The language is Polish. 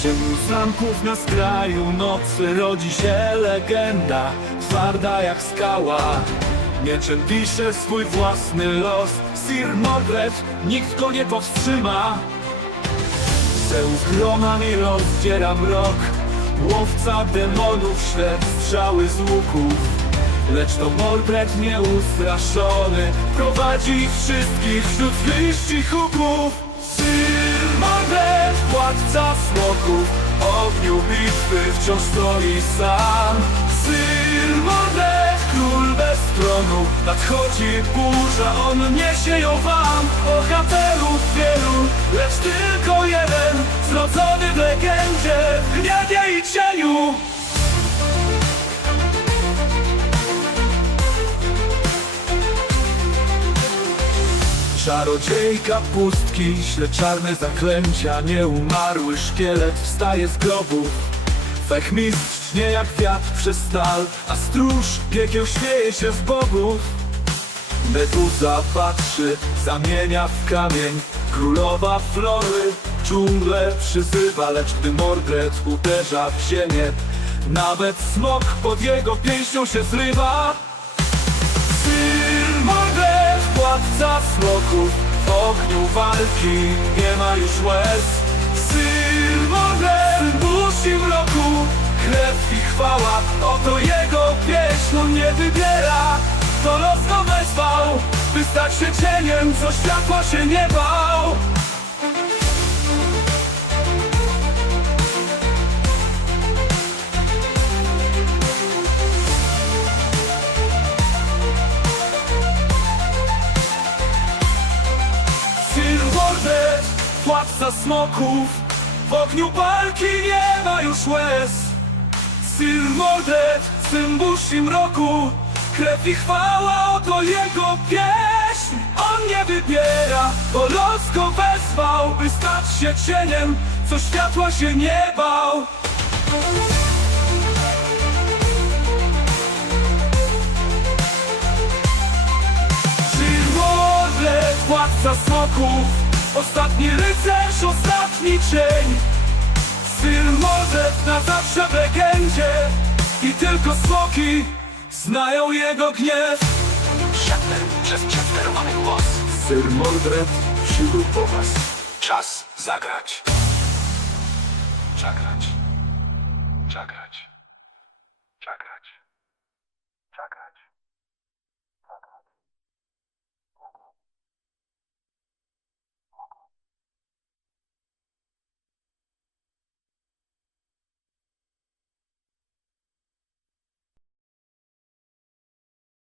W ciemnych zamków na skraju nocy rodzi się legenda Twarda jak skała. Mieczem pisze swój własny los Sir Mordred, nikt go nie powstrzyma. Zeus gronami rozdziera mrok Łowca demonów szedł strzały z łuków Lecz to Mordred nieustraszony Prowadzi ich wszystkich wśród wyjść huków. Sir Władca smoków Ogniu bitwy wciąż stoi sam. Sir Mordred, król bez tronu Nadchodzi burza, on niesie ją wam. Bohaterów wielu, lecz tylko jeden Zrodzony w legendzie, w gniewie i cieniu Czarodziejka pustki, śle czarne zaklęcia Nieumarły szkielet wstaje z grobów Fechmistrz nie jak wiatr przez stal A stróż piekieł śmieje się z bogów Meduza patrzy, zamienia w kamień. Królowa Flory dżunglę przyzywa Lecz gdy Mordred uderza w ziemię Nawet smok pod jego pięścią się zrywa. Sir Mordred, władca smoków W ogniu walki. Nie ma już łez. Sir Mordred, musi mroku Krew i chwała, oto jego pieśń. On nie wybiera, to los go wezwał By stać się cieniem, co światła się nie bał władca smoków. W ogniu walki nie ma już łez. Sir Mordred, symbusz mroku Krew i chwała, oto jego pieśń. On nie wybiera, bo los go wezwał By stać się cieniem, co światła się nie bał. Sir Mordred, władca smoków Ostatni rycerz, ostatni cień. Sir Mordred na zawsze w legendzie. I tylko smoki znają jego gniew. Siadłem przez przesterowany głos. Sir Mordred przybыл po was Czas zagrać. Zagrać